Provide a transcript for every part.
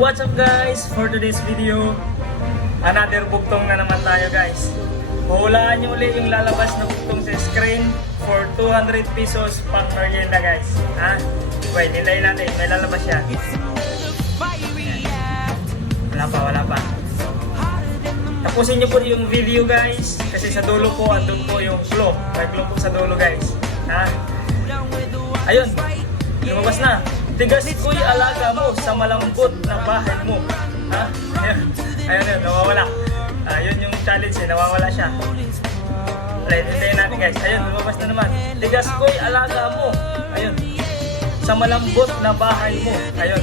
what's up guys? For today's video, another buktong na naman tayo guys. Hulaan nyo ulit yung lalabas na buktong sa screen for 200 pesos pang merienda guys. Ha? Wait, hintayin natin. May lalabas siya. Wala pa. Tapusin nyo po yung video guys. Kasi sa dulo po, andun po yung glow. May glow po sa dulo guys. Ha? Ayun. Lumabas na. Tigas ko'y alaga mo sa malambot na bahay mo. Ha? Ayun, nawawala. Ayun yung challenge nawawala siya. Alright, hintayin natin guys. Ayun, lumabas na naman. Tigas ko'y alaga mo. Ayun. Sa malambot na bahay mo. Ayun.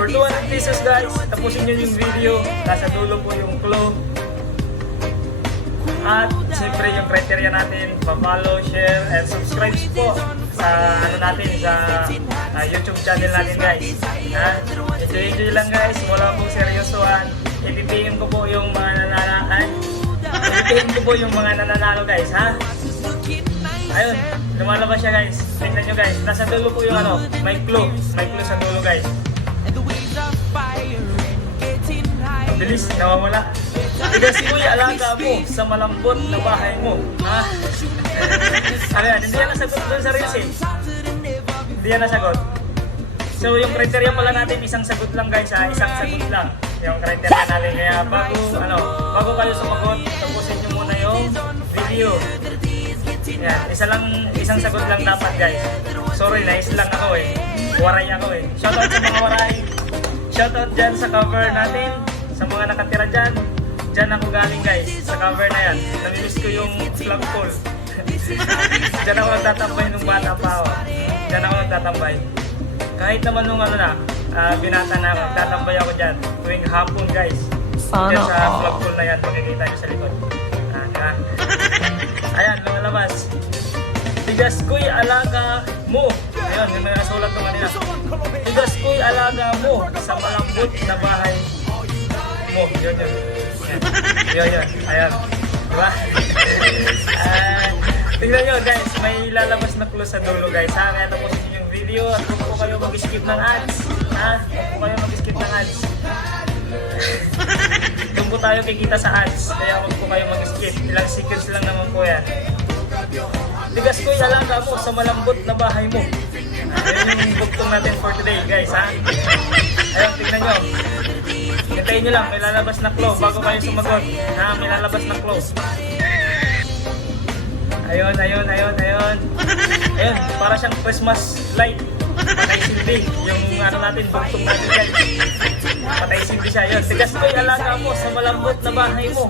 For 200 pesos guys, tapusin nyo yung video. Nasa dulo po yung clue. At siyempre yung criteria natin, pa-follow, share, and subscribe po sa natin sa YouTube channel natin guys. Enjoy lang guys, wala pong seryosohan. I-PM ko po yung mga nananalo. I-PM ko po yung mga nananalo guys, ha? Ayun, lumalabas siya guys. Tingnan nyo guys, nasa dulo po yung may clue sa dulo guys. Bilis, nawawala. Tigas ko'y alaga mo sa malambot na bahay mo. Ha? Ano yan? Hindi yan nasagot doon sa reels eh. Hindi yan nasagot. So yung criteria pala natin, isang sagot lang guys ha. Isang sagot lang. Yung criteria natin. Kaya bago kayo sumagot, tapusin nyo muna yung video. Yan. Isang sagot lang dapat guys. Sorry, nais lang ako eh. Waray ako eh. Shoutout sa mga waray. Shoutout dyan sa cover natin. Sa mga nakatira dyan. Diyan ako galing guys, sa cover na yan. Namimiss ko yung flagpole. Diyan ako nagtatambay nung bata pa ako. Diyan ako nagtatambay. Kahit naman nung binata na ako, nagtatambay ako dyan. Tuwing hapon guys. Diyan sa flagpole na yan, magkikita nyo sa likod. Ayan, lumalabas. Tigas ko'y alaga mo. Ayun, yung mga sulat ko kanina. Tigas ko'y alaga mo sa malambot na bahay mo. Yun. Ayan. Diba? Tingnan nyo guys, may lalabas na clue sa dulo guys. Kaya tapusin nyo yung video at huwag po kayo mag-skip ng ads. Huwag po kayo mag-skip ng ads. Doon po tayo kikita sa ads. Kaya huwag po kayo mag-skip. Ilang seconds lang naman po yan. Tigas ko'y alaga mo sa malambot na bahay mo. Ayun yung buktong natin for today guys. Ayun, tingnan nyo. Hintayin nyo lang, may lalabas na clue bago kayo sumagot. May lalabas na clue. Ayun. Ayun, para siyang Christmas light. Patay silbi. Yung natin, buktong natin guys. Patay silbi siya. Ayun, tigas ko'y alaga mo sa malambot na bahay mo.